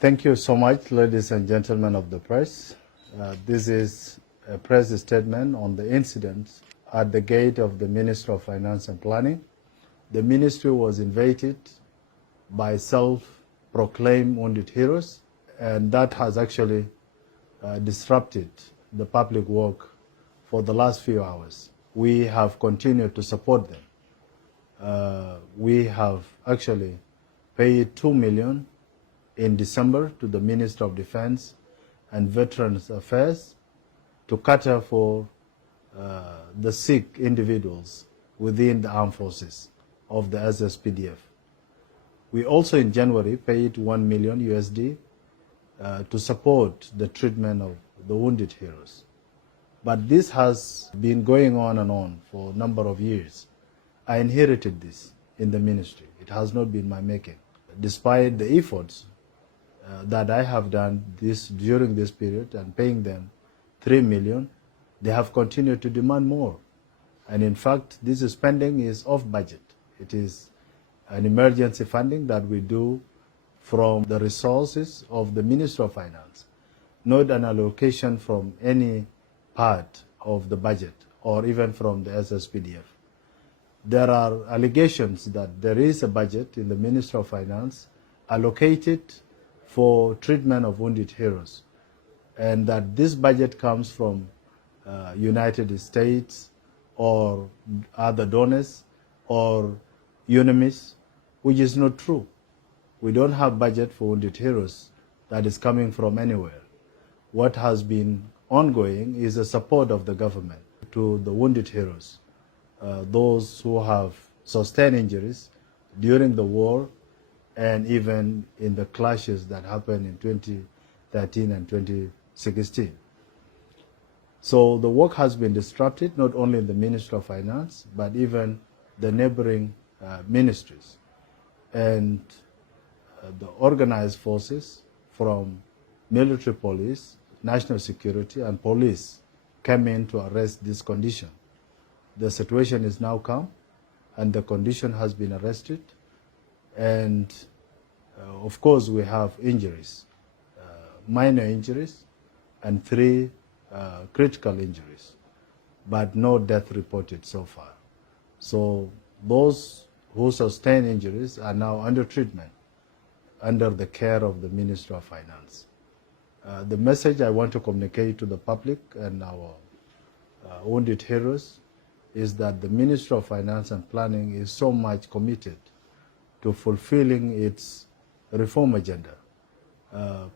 Thank you so much, ladies and gentlemen of the press. This is a press statement on the incident at the gate of the Ministry of Finance and Planning. The ministry was invaded by self-proclaimed wounded heroes, and that has actually disrupted the public work for the last few hours. We have continued to support them. We have actually paid $2 million in December to the Minister of Defense and Veterans Affairs to cater for the sick individuals within the armed forces of the SSPDF. We also in January paid $1 million USD to support the treatment of the wounded heroes. But this has been going on and on for a number of years. I inherited this in the ministry. It has not been my making. Despite the efforts that I have done during this period and paying them $3 million, they have continued to demand more. And in fact, this spending is off budget. It is an emergency funding that we do from the resources of the Ministry of Finance, not an allocation from any part of the budget or even from the SSPDF. There are allegations that there is a budget in the Ministry of Finance allocated for treatment of wounded heroes, and that this budget comes from United States or other donors or UNMIS, which is not true. We don't have budget for wounded heroes that is coming from anywhere. What has been ongoing is the support of the government to the wounded heroes, those who have sustained injuries during the war and even in the clashes that happened in 2013 and 2016. So the work has been disrupted, not only in the Ministry of Finance, but even the neighboring ministries. And the organized forces from military police, national security, and police came in to arrest this condition. The situation is now calm, and the condition has been arrested. And of course, we have injuries, minor injuries, and 3 critical injuries, but no death reported so far. So those who sustain injuries are now under treatment under the care of the Ministry of Finance. The message I want to communicate to the public and our wounded heroes is that the Ministry of Finance and Planning is so much committed to fulfilling its reform agenda,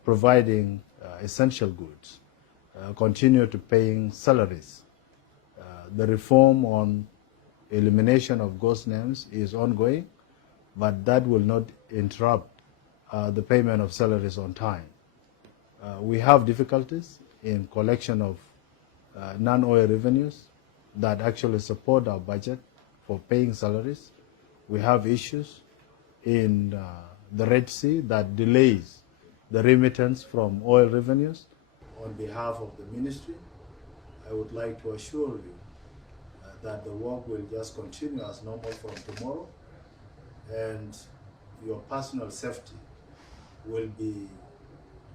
providing essential goods, continue to paying salaries. The reform on elimination of ghost names is ongoing, but that will not interrupt the payment of salaries on time. We have difficulties in collection of non-oil revenues that actually support our budget for paying salaries. We have issues in the Red Sea that delays the remittance from oil revenues. On behalf of the ministry, I would like to assure you that the work will just continue as normal from tomorrow, and your personal safety will be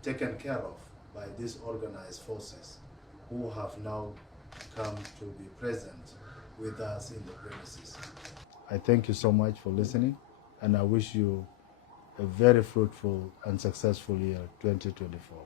taken care of by these organized forces who have now come to be present with us in the premises. I thank you so much for listening, and I wish you a very fruitful and successful year 2024.